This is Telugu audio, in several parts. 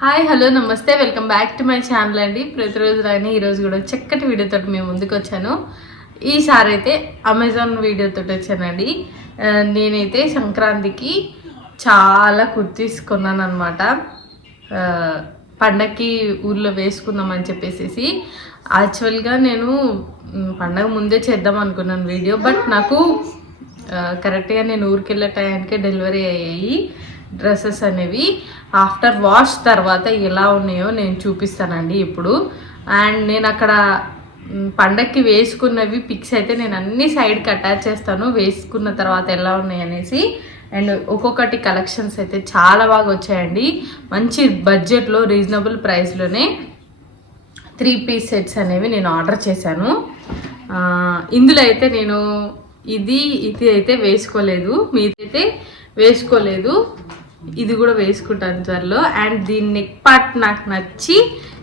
హాయ్ హలో నమస్తే welcome back to my channel అండి. ప్రతిరోజు రాని ఈరోజు కూడా చక్కటి వీడియోతో మేము ముందుకు వచ్చాను. ఈసారి అయితే అమెజాన్ వీడియోతో వచ్చానండి. నేనైతే సంక్రాంతికి చాలా కుర్తీస్ కొన్నాను అనమాట. పండగకి ఊర్లో వేసుకుందామని చెప్పేసి యాక్చువల్గా నేను పండగ ముందే చేద్దాం అనుకున్నాను వీడియో, బట్ నాకు కరెక్ట్గా నేను ఊరికి వెళ్ళే టైంకే డెలివరీ అయ్యాయి డ్రెస్సెస్ అనేవి. ఆఫ్టర్ వాష్ తర్వాత ఎలా ఉన్నాయో నేను చూపిస్తానండి ఇప్పుడు. అండ్ నేను అక్కడ పండగకి వేసుకున్నవి పిక్స్ అయితే నేను అన్ని సైడ్కి అటాచ్ చేస్తాను, వేసుకున్న తర్వాత ఎలా ఉన్నాయి అనేసి. అండ్ ఒక్కొక్కటి కలెక్షన్స్ అయితే చాలా బాగా వచ్చాయండి. మంచి బడ్జెట్లో రీజనబుల్ ప్రైస్లోనే 3 పీస్ సెట్స్ అనేవి నేను ఆర్డర్ చేశాను. ఇందులో అయితే నేను ఇది అయితే వేసుకోలేదు, మీదైతే వేసుకోలేదు. ఇది కూడా వేసుకుంటాను త్వరలో. అండ్ దీని నెక్ పార్ట్ నాకు నచ్చి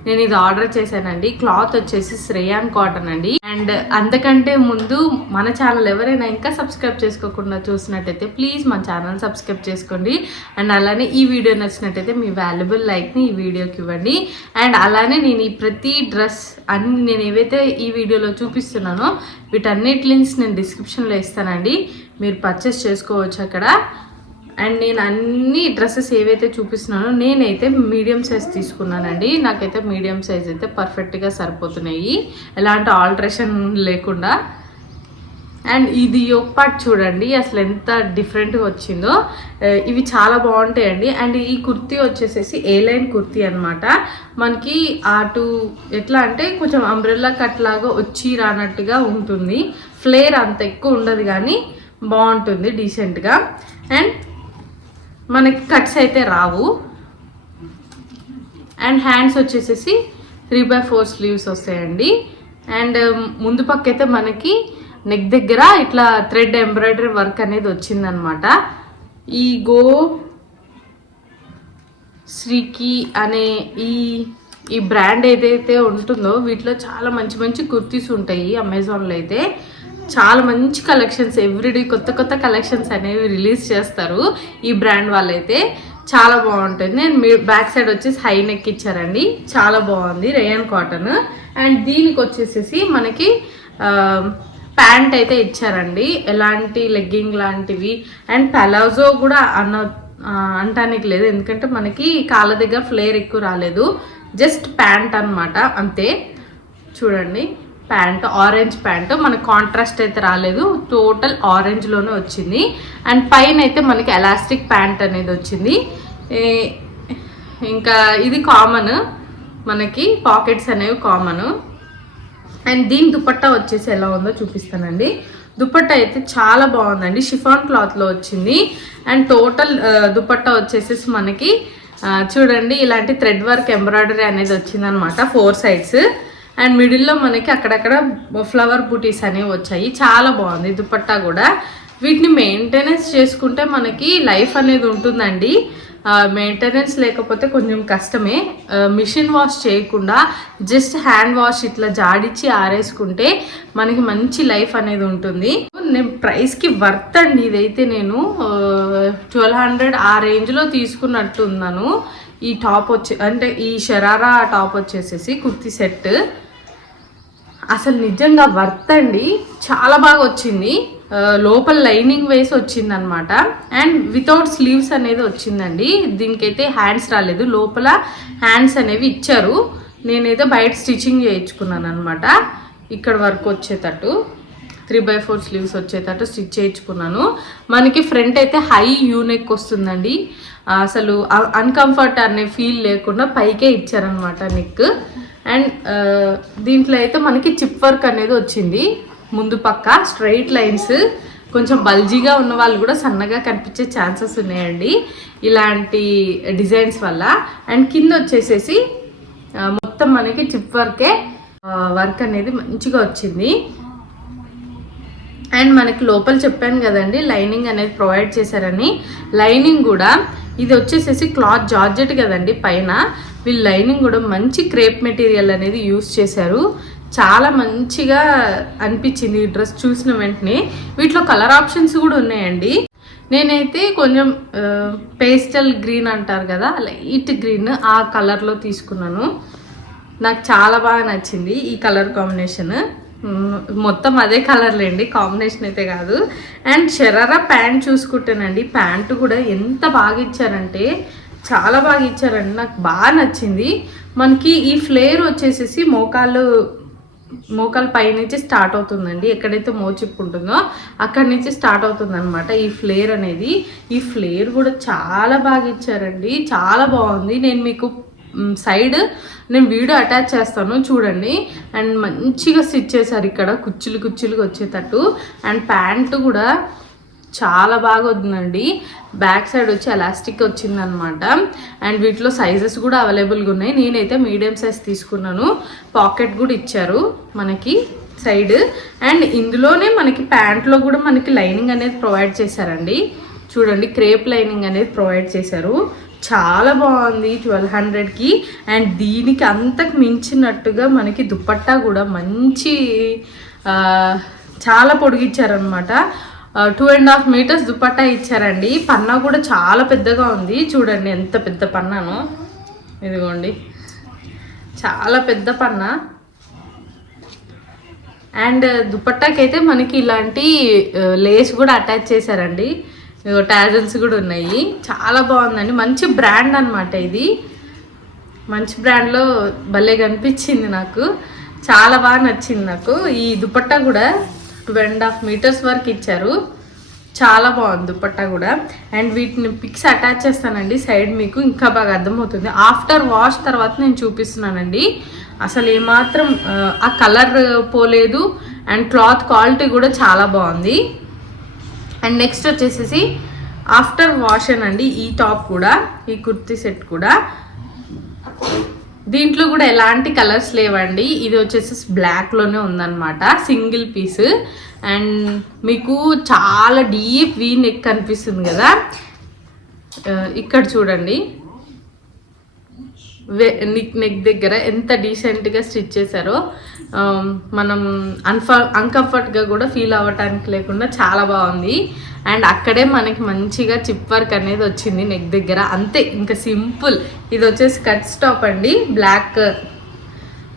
నేను ఇది ఆర్డర్ చేశానండి. క్లాత్ వచ్చేసి శ్రేయాన్ కాటన్ అండి. అండ్ అంతకంటే ముందు మన ఛానల్ ఎవరైనా ఇంకా సబ్స్క్రైబ్ చేసుకోకుండా చూసినట్టయితే ప్లీజ్ మన ఛానల్ సబ్స్క్రైబ్ చేసుకోండి. అండ్ అలానే ఈ వీడియో నచ్చినట్టయితే మీ వాల్యుబుల్ లైక్ని ఈ వీడియోకి ఇవ్వండి. అండ్ అలానే నేను ఈ ప్రతి డ్రెస్ అన్ని నేను ఏవైతే ఈ వీడియోలో చూపిస్తున్నానో వీటన్నిటి లింక్స్ నేను డిస్క్రిప్షన్లో ఇస్తానండి, మీరు పర్చేస్ చేసుకోవచ్చు అక్కడ. అండ్ నేను అన్ని డ్రెస్సెస్ ఏవైతే చూపిస్తున్నానో నేనైతే మీడియం సైజ్ తీసుకున్నానండి. నాకైతే మీడియం సైజ్ అయితే పర్ఫెక్ట్గా సరిపోతున్నాయి, ఎలాంటి ఆల్టరేషన్ లేకుండా. అండ్ ఇది ఒక పార్ట్ చూడండి అసలు ఎంత డిఫరెంట్గా వచ్చిందో. ఇవి చాలా బాగుంటాయండి. అండ్ ఈ కుర్తీ వచ్చేసేసి ఏ లైన్ కుర్తీ అనమాట. మనకి అటు ఎట్లా అంటే కొంచెం అంబ్రెల్లా కట్ లాగా వచ్చి రానట్టుగా ఉంటుంది. ఫ్లేర్ అంత ఎక్కువ ఉండదు కానీ బాగుంటుంది డీసెంట్గా. అండ్ మనకి కట్స్ అయితే రావు. అండ్ హ్యాండ్స్ వచ్చేసేసి 3/4 స్లీవ్స్ వస్తాయండి. అండ్ ముందు పక్క అయితే మనకి నెక్ దగ్గర ఇట్లా థ్రెడ్ ఎంబ్రాయిడరీ వర్క్ అనేది వచ్చిందనమాట. ఈ శ్రీకి అనే ఈ బ్రాండ్ ఏదైతే ఉంటుందో వీటిలో చాలా మంచి మంచి కుర్తీస్ ఉంటాయి. అమెజాన్లో అయితే చాలా మంచి కలెక్షన్స్ ఎవ్రీడే కొత్త కొత్త కలెక్షన్స్ అనేవి రిలీజ్ చేస్తారు ఈ బ్రాండ్ వాళ్ళైతే. చాలా బాగుంటుంది. అండ్ మీ బ్యాక్ సైడ్ వచ్చేసి హై నెక్ ఇచ్చారండి, చాలా బాగుంది రేయాన్ కాటన్. అండ్ దీనికి వచ్చేసేసి మనకి ప్యాంట్ అయితే ఇచ్చారండి, ఎలాంటి లెగ్గింగ్ లాంటివి. అండ్ పలాజో కూడా అనటానికి లేదు, ఎందుకంటే మనకి కాళ్ళ దగ్గర ఫ్లేర్ ఎక్కువ రాలేదు, జస్ట్ ప్యాంట్ అనమాట అంతే. చూడండి ప్యాంట్ ఆరెంజ్ ప్యాంట్, మనకి కాంట్రాస్ట్ అయితే రాలేదు, టోటల్ ఆరెంజ్లోనే వచ్చింది. అండ్ పైన అయితే మనకి ఎలాస్టిక్ ప్యాంట్ అనేది వచ్చింది. ఇంకా ఇది కామన్, మనకి పాకెట్స్ అనేవి కామన్. అండ్ దీని దుపట్టా వచ్చేసి ఎలా ఉందో చూపిస్తానండి. దుపట్టా అయితే చాలా బాగుందండి, షిఫాన్ క్లాత్లో వచ్చింది. అండ్ టోటల్ దుపట్టా వచ్చేసేసి మనకి చూడండి ఇలాంటి థ్రెడ్ వర్క్ ఎంబ్రాయిడరీ అనేది వచ్చిందనమాట 4 సైడ్స్. అండ్ మిడిల్లో మనకి అక్కడక్కడ ఫ్లవర్ బూటీస్ అనేవి వచ్చాయి, చాలా బాగుంది దుపట్టా కూడా. వీటిని మెయింటెనెన్స్ చేసుకుంటే మనకి లైఫ్ అనేది ఉంటుందండి. మెయింటెనెన్స్ లేకపోతే కొంచెం కష్టమే. మిషన్ వాష్ చేయకుండా జస్ట్ హ్యాండ్ వాష్ ఇట్లా జాడిచ్చి ఆరేసుకుంటే మనకి మంచి లైఫ్ అనేది ఉంటుంది. నేను ప్రైస్కి వర్త్ అండి ఇదైతే. నేను 1200 ఆ రేంజ్లో తీసుకున్నట్టున్నాను. ఈ టాప్ అంటే ఈ షరారా టాప్ వచ్చేసేసి కుర్తీ సెట్ అసలు నిజంగా వర్త్ అండి, చాలా బాగా వచ్చింది. లోపల లైనింగ్ వేసి వచ్చిందనమాట. అండ్ వితౌట్ స్లీవ్స్ అనేది వచ్చిందండి. దీనికైతే హ్యాండ్స్ రాలేదు, లోపల హ్యాండ్స్ అనేవి ఇచ్చారు. నేనైతే బయట స్టిచ్చింగ్ చేయించుకున్నాను అనమాట. ఇక్కడ వరకు వచ్చేటట్టు 3/4 స్లీవ్స్ వచ్చేటట్టు స్టిచ్ చేయించుకున్నాను. మనకి ఫ్రంట్ అయితే హై యూనెక్ వస్తుందండి, అసలు అన్కంఫర్ట్ అనే ఫీల్ లేకుండా పైకే ఇచ్చారనమాట నెక్. అండ్ దీంట్లో అయితే మనకి చిప్ వర్క్ అనేది వచ్చింది ముందు పక్క, స్ట్రైట్ లైన్స్. కొంచెం బల్జీగా ఉన్న వాళ్ళు కూడా సన్నగా కనిపించే ఛాన్సెస్ ఉన్నాయండి ఇలాంటి డిజైన్స్ వల్ల. అండ్ కింద వచ్చేసేసి మొత్తం మనకి చిప్ వర్క్ అనేది మంచిగా వచ్చింది. అండ్ మనకి లోపల చెప్పాను కదండి లైనింగ్ అనేది ప్రొవైడ్ చేశారని. లైనింగ్ కూడా ఇది వచ్చేసేసి క్లాత్ జార్జెట్ కదండి, పైన వీళ్ళు లైనింగ్ కూడా మంచి క్రేప్ మెటీరియల్ అనేది యూస్ చేశారు. చాలా మంచిగా అనిపించింది ఈ డ్రెస్ చూసిన వెంటనే. వీటిలో కలర్ ఆప్షన్స్ కూడా ఉన్నాయండి. నేనైతే కొంచెం పేస్టల్ గ్రీన్ అంటారు కదా, లైట్ గ్రీన్ ఆ కలర్లో తీసుకున్నాను. నాకు చాలా బాగా నచ్చింది ఈ కలర్ కాంబినేషన్. మొత్తం అదే కలర్లేండి, కాంబినేషన్ అయితే కాదు. అండ్ షరారా ప్యాంట్ చూసుకుంటేనండి, ప్యాంటు కూడా ఎంత బాగా ఇచ్చారంటే చాలా బాగా ఇచ్చారండి, నాకు బాగా నచ్చింది. మనకి ఈ ఫ్లేర్ వచ్చేసేసి మోకాలు పైనుంచి స్టార్ట్ అవుతుందండి. ఎక్కడైతే మోచిప్పు ఉంటుందో అక్కడి నుంచి స్టార్ట్ అవుతుంది అనమాట ఈ ఫ్లేర్ అనేది. ఈ ఫ్లేర్ కూడా చాలా బాగా ఇచ్చారండి, చాలా బాగుంది. నేను మీకు సైడ్ వీడియో అటాచ్ చేస్తాను చూడండి. అండ్ మంచిగా స్టిచ్ చేశారు ఇక్కడ, కుచ్చులుగా వచ్చేటట్టు. అండ్ ప్యాంటు కూడా చాలా బాగా వద్దండి. బ్యాక్ సైడ్ వచ్చి ఎలాస్టిక్ వచ్చిందనమాట. అండ్ వీటిలో సైజెస్ కూడా అవైలబుల్గా ఉన్నాయి. నేనైతే మీడియం సైజ్ తీసుకున్నాను. పాకెట్ కూడా ఇచ్చారు మనకి సైడ్. అండ్ ఇందులోనే మనకి ప్యాంట్లో కూడా మనకి లైనింగ్ అనేది ప్రొవైడ్ చేశారండి. చూడండి, క్రేప్ లైనింగ్ అనేది ప్రొవైడ్ చేశారు. చాలా బాగుంది 1200కి. అండ్ దీనికి అంతకు మించినట్టుగా మనకి దుపట్టా కూడా మంచి చాలా పొడిగిచ్చారనమాట. 2.5 meters దుపట్టా ఇచ్చారండి. పన్నా కూడా చాలా పెద్దగా ఉంది. చూడండి ఎంత పెద్ద పన్నానో, ఇదిగోండి చాలా పెద్ద పన్నా. అండ్ దుపట్టాకైతే మనకి ఇలాంటి లేస్ కూడా అటాచ్ చేశారండి. టాజల్స్ కూడా ఉన్నాయి. చాలా బాగుందండి, మంచి బ్రాండ్ అనమాట ఇది. మంచి బ్రాండ్లో భలే కనిపించింది నాకు, చాలా బాగా నచ్చింది నాకు. ఈ దుపట్టా కూడా 2.5 meters వరకు ఇచ్చారు. చాలా బాగుంది దుపట్టా కూడా. అండ్ వీటిని పిక్స్ అటాచ్ చేస్తానండి సైడ్, మీకు ఇంకా బాగా అర్థమవుతుంది. ఆఫ్టర్ వాష్ తర్వాత నేను చూపిస్తున్నానండి. అసలు ఏమాత్రం ఆ కలర్ పోలేదు. అండ్ క్లాత్ క్వాలిటీ కూడా చాలా బాగుంది. అండ్ నెక్స్ట్ వచ్చేసేసి ఆఫ్టర్ వాష్ అండి ఈ టాప్ కూడా, ఈ కుర్తీ సెట్ కూడా. దీంట్లో కూడా ఎలాంటి కలర్స్ లేవండి. ఇది వచ్చేసి బ్లాక్లోనే ఉందన్నమాట, సింగిల్ పీస్. అండ్ మీకు చాలా డీప్ వీ నెక్ కనిపిస్తుంది కదా, ఇక్కడ చూడండి నెక్ దగ్గర ఎంత డీసెంట్గా స్టిచ్ చేశారో. మనం అన్కంఫర్ట్గా కూడా ఫీల్ అవ్వటానికి లేకుండా చాలా బాగుంది. అండ్ అక్కడే మనకి మంచిగా చిప్ వర్క్ అనేది వచ్చింది నెక్ దగ్గర, అంతే ఇంకా సింపుల్. ఇది వచ్చేసి కట్ స్టాప్ అండి,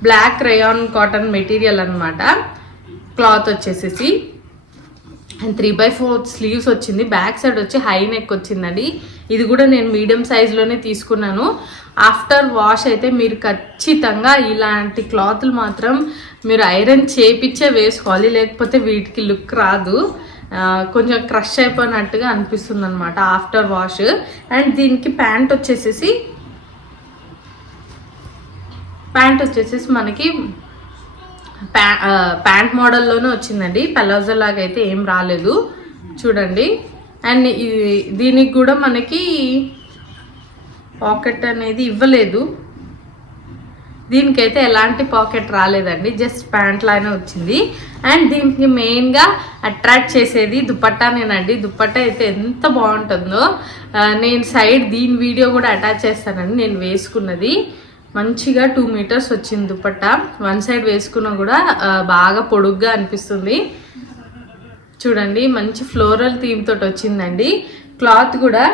బ్లాక్ రేయాన్ కాటన్ మెటీరియల్ అనమాట. క్లాత్ వచ్చేసేసి అండ్ 3/4 స్లీవ్స్ వచ్చింది. బ్యాక్ సైడ్ వచ్చి హై నెక్ వచ్చిందండి. ఇది కూడా నేను మీడియం సైజ్లోనే తీసుకున్నాను. ఆఫ్టర్ వాష్ అయితే మీరు ఖచ్చితంగా ఇలాంటి క్లాత్లు మాత్రం మీరు ఐరన్ చేపించే వేసుకోవాలి, లేకపోతే వీటికి లుక్ రాదు. కొంచెం క్రష్ అయిపోయినట్టుగా అనిపిస్తుంది అనమాట ఆఫ్టర్ వాష్. అండ్ దీనికి ప్యాంట్ వచ్చేసేసి మనకి ప్యాంట్ మోడల్లోనే వచ్చిందండి, పలాజో లాగా అయితే ఏం రాలేదు చూడండి. అండ్ దీనికి కూడా మనకి పాకెట్ అనేది ఇవ్వలేదు, దీనికైతే ఎలాంటి పాకెట్ రాలేదండి, జస్ట్ ప్యాంట్ లానే వచ్చింది. అండ్ దీనికి మెయిన్గా అట్రాక్ట్ చేసేది దుపట్టానేనండి. దుపట్టా అయితే ఎంత బాగుంటుందో, నేను సైడ్ దీని వీడియో కూడా అటాచ్ చేస్తానండి. నేను వేసుకున్నది మంచిగా 2 meters వచ్చింది దుపట్టా. వన్ సైడ్ వేసుకున్నా కూడా బాగా పొడుగ్గా అనిపిస్తుంది. చూడండి మంచి ఫ్లోరల్ థీమ్ తోటి వచ్చిందండి. క్లాత్ కూడా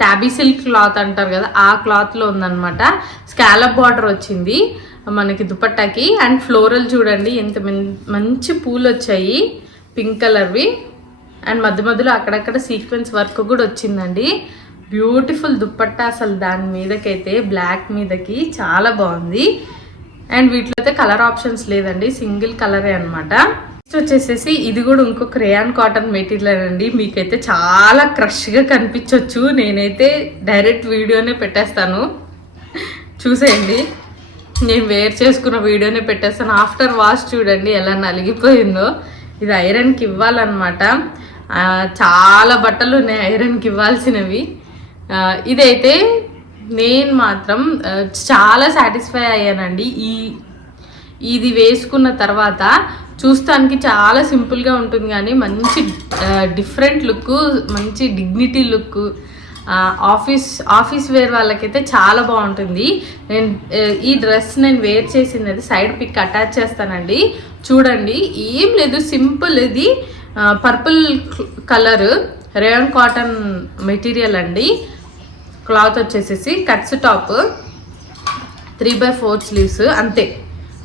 టాబీ సిల్క్ క్లాత్ అంటారు కదా, ఆ క్లాత్లో ఉందన్నమాట. స్కాలప్ బార్డర్ వచ్చింది మనకి దుపట్టాకి. అండ్ ఫ్లోరల్ చూడండి ఎంత మంచి పూలు వచ్చాయి, పింక్ కలర్వి. అండ్ మధ్యలో అక్కడక్కడ సీక్వెన్స్ వర్క్ కూడా వచ్చిందండి. బ్యూటిఫుల్ దుపట్టా, అసలు దాని మీదకైతే బ్లాక్ మీదకి చాలా బాగుంది. అండ్ వీటిలో అయితే కలర్ ఆప్షన్స్ లేదండి, సింగిల్ కలరే అనమాట. నెక్స్ట్ వచ్చేసేసి ఇది కూడా ఇంకొక రేయాన్ కాటన్ మెటీరియల్ అండి. మీకైతే చాలా క్రష్గా కనిపించవచ్చు, నేనైతే డైరెక్ట్ వీడియోనే పెట్టేస్తాను చూసేయండి. నేను వేర్ చేసుకున్న వీడియోనే పెట్టేస్తాను. ఆఫ్టర్ వాష్ చూడండి ఎలా నలిగిపోయిందో. ఇది ఐరన్కి ఇవ్వాలన్నమాట, చాలా బట్టలు ఉన్నాయి ఐరన్కి ఇవ్వాల్సినవి. ఇదైతే నేను మాత్రం చాలా సాటిస్ఫై అయ్యానండి. ఇది వేసుకున్న తర్వాత చూస్తానికి చాలా సింపుల్గా ఉంటుంది, కానీ మంచి డిఫరెంట్ లుక్, మంచి డిగ్నిటీ లుక్, ఆఫీస్ వేర్ వాళ్ళకైతే చాలా బాగుంటుంది. నేను ఈ డ్రెస్ నేను వేర్ చేసింది అది సైడ్ పిక్ అటాచ్ చేస్తానండి. చూడండి, ఏం లేదు, సింపుల్. ఇది purple colour rayon cotton material అండి. క్లాత్ వచ్చేసేసి కట్స్ టాప్ 3/4 స్లీవ్స్ అంతే.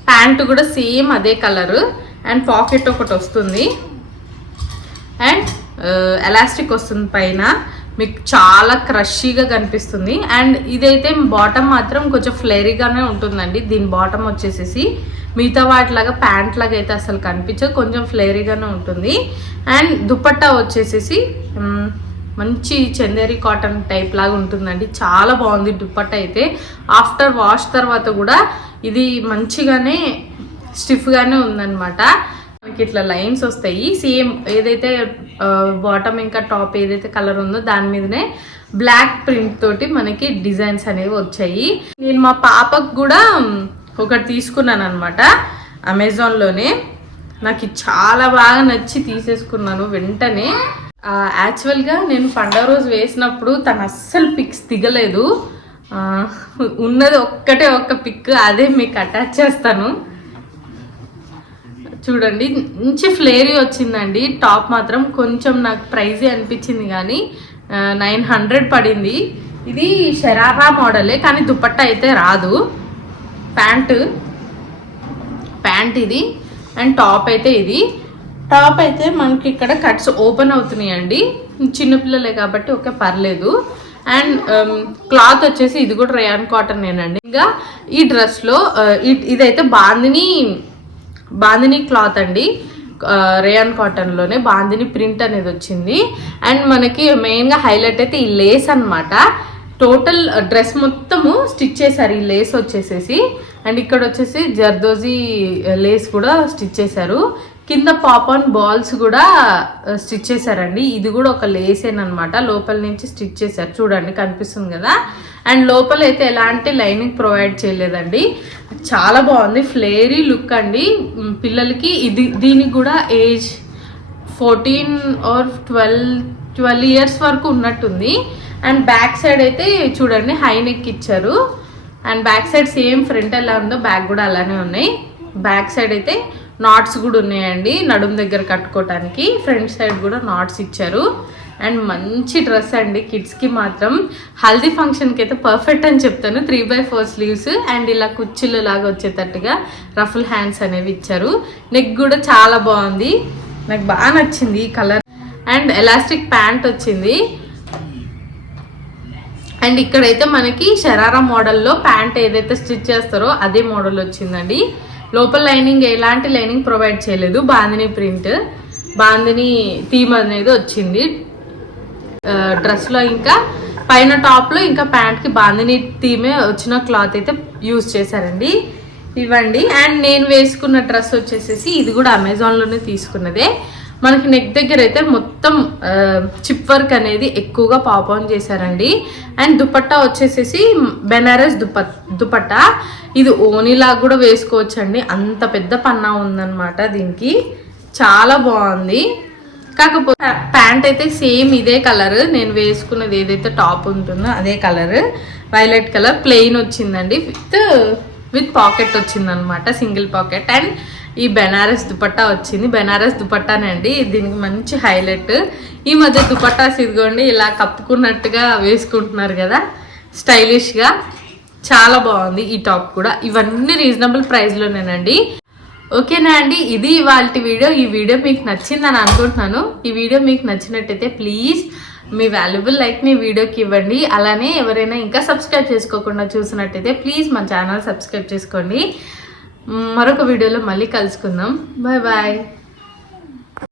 ప్యాంట్ కూడా సేమ్ అదే కలరు అండ్ పాకెట్ ఒకటి వస్తుంది అండ్ ఎలాస్టిక్ వస్తుంది పైన. మీకు చాలా క్రషీగా కనిపిస్తుంది. అండ్ ఇదైతే బాటమ్ మాత్రం కొంచెం ఫ్లేరీగానే ఉంటుందండి. దీని బాటమ్ వచ్చేసేసి మిగతా వాటిలాగా ప్యాంట్ లాగా అయితే అసలు కనిపించదు, కొంచెం ఫ్లేరీగానే ఉంటుంది. అండ్ దుపట్టా వచ్చేసేసి మంచి చందేరి కాటన్ టైప్ లాగా ఉంటుందండి. చాలా బాగుంది దుపట్టా అయితే. ఆఫ్టర్ వాష్ తర్వాత కూడా ఇది మంచిగానే స్టిఫ్గానే ఉందన్నమాట. మనకి ఇట్లా లైన్స్ వస్తాయి. సేమ్ ఏదైతే బాటమ్ ఇంకా టాప్ ఏదైతే కలర్ ఉందో దాని మీదనే బ్లాక్ ప్రింట్ తోటి మనకి డిజైన్స్ అనేవి వచ్చాయి. నేను మా పాపకు కూడా ఒకటి తీసుకున్నాను అనమాట అమెజాన్లోనే. నాకు చాలా బాగా నచ్చి తీసేసుకున్నాను వెంటనే. యాక్చువల్గా నేను పండుగ రోజు వేసినప్పుడు తను అస్సలు పిక్స్ దిగలేదు. ఉన్నది ఒక్క పిక్, అదే మీకు అటాచ్ చేస్తాను చూడండి. మంచి ఫ్లేరీ వచ్చిందండి. టాప్ మాత్రం కొంచెం నాకు ప్రైజీ అనిపించింది కానీ 900 పడింది. ఇది షరారా మోడలే కానీ దుపట్టా అయితే రాదు. ప్యాంట్ ఇది అండ్ టాప్ అయితే ఇది. టాప్ అయితే మనకి ఇక్కడ కట్స్ ఓపెన్ అవుతున్నాయండి. చిన్నపిల్లలే కాబట్టి ఓకే పర్లేదు. అండ్ క్లాత్ వచ్చేసి ఇది కూడా రేయాన్ కాటన్ నేనండి. ఇంకా ఈ డ్రెస్లో ఇదైతే బాందిని క్లాత్ అండి. రేయాన్ కాటన్లోనే బాందిని ప్రింట్ అనేది వచ్చింది. అండ్ మనకి మెయిన్గా హైలైట్ అయితే ఈ లేస్ అనమాట. టోటల్ డ్రెస్ మొత్తము స్టిచ్ చేశారు ఈ లేస్ వచ్చేసేసి. అండ్ ఇక్కడ వచ్చేసి జర్దోజీ లేస్ కూడా స్టిచ్ చేశారు. కింద పాపాన్ బాల్స్ కూడా స్టిచ్ చేశారండి. ఇది కూడా ఒక లేసేనమాట. లోపల నుంచి స్టిచ్ చేశారు చూడండి, కనిపిస్తుంది కదా. అండ్ లోపల అయితే ఎలాంటి లైనింగ్ ప్రొవైడ్ చేయలేదండి. చాలా బాగుంది, ఫ్లేరీ లుక్ అండి. పిల్లలకి దీనికి కూడా ఏజ్ 14 or 12 years వరకు ఉన్నట్టుంది. అండ్ బ్యాక్ సైడ్ అయితే చూడండి హై నెక్ ఇచ్చారు. And back side same front ఎలా ఉందో బ్యాక్ కూడా అలానే ఉన్నాయి. బ్యాక్ సైడ్ అయితే నాట్స్ కూడా ఉన్నాయండి నడుము దగ్గర కట్టుకోవటానికి. ఫ్రంట్ సైడ్ కూడా నాట్స్ ఇచ్చారు. అండ్ మంచి డ్రెస్ అండి. కిడ్స్కి మాత్రం హల్దీ ఫంక్షన్కి అయితే పర్ఫెక్ట్ అని చెప్తాను. 3/4 స్లీవ్స్ అండ్ ఇలా కుచ్చులు లాగా వచ్చేటట్టుగా రఫుల్ హ్యాండ్స్ అనేవి ఇచ్చారు. నెక్ కూడా చాలా బాగుంది, నాకు బాగా నచ్చింది ఈ కలర్. అండ్ ఎలాస్టిక్ ప్యాంట్ వచ్చింది. అండ్ ఇక్కడైతే మనకి షరారా మోడల్లో ప్యాంట్ ఏదైతే స్టిచ్ చేస్తారో అదే మోడల్ వచ్చిందండి. లోపల లైనింగ్ ఎలాంటి లైనింగ్ ప్రొవైడ్ చేయలేదు. బాందిని ప్రింట్, బాందిని థీమ్ అనేది వచ్చింది డ్రెస్లో. ఇంకా పైన టాప్లో ఇంకా ప్యాంట్కి బాందిని థీమే వచ్చిన క్లాత్ అయితే యూజ్ చేశారండి. ఇవ్వండి. అండ్ నేను వేసుకున్న డ్రెస్ వచ్చేసేసి ఇది కూడా అమెజాన్లోనే తీసుకున్నదే. మనకి నెక్ దగ్గర అయితే మొత్తం చిప్ వర్క్ అనేది ఎక్కువగా పాప్ ఆన్ చేశారండి. అండ్ దుపట్టా వచ్చేసేసి బెనారస్ దుపట్టా. ఇది ఓనీలాగా కూడా వేసుకోవచ్చండి, అంత పెద్ద పన్నా ఉందన్నమాట దీనికి. చాలా బాగుంది. కాకపోతే ప్యాంట్ అయితే సేమ్ ఇదే కలర్, నేను వేసుకున్నది ఏదైతే టాప్ ఉంటుందో అదే కలర్, వైలెట్ కలర్. ప్లెయిన్ వచ్చిందండి విత్ పాకెట్ వచ్చిందనమాట, సింగిల్ పాకెట్. అండ్ ఈ బెనారస్ దుపట్టా వచ్చింది. బెనారస్ దుపట్టానండి, దీనికి మంచి హైలైట్. ఈ మధ్య దుపట్టాస్ ఇదిగోండి ఇలా కప్పుకున్నట్టుగా వేసుకుంటున్నారు కదా, స్టైలిష్గా. చాలా బాగుంది ఈ టాప్ కూడా. ఇవన్నీ రీజనబుల్ ప్రైస్లోనేనండి. ఓకేనా అండి, ఇది ఇవాల్టి వీడియో. ఈ వీడియో మీకు నచ్చిందని అనుకుంటున్నాను. ఈ వీడియో మీకు నచ్చినట్టయితే ప్లీజ్ మీ వాల్యుబుల్ లైక్ని వీడియోకి ఇవ్వండి. అలానే ఎవరైనా ఇంకా సబ్స్క్రైబ్ చేసుకోకుండా చూసినట్టయితే ప్లీజ్ మన ఛానల్ సబ్స్క్రైబ్ చేసుకోండి. మరొక వీడియోలో మళ్ళీ కలుసుకుందాం. Bye bye.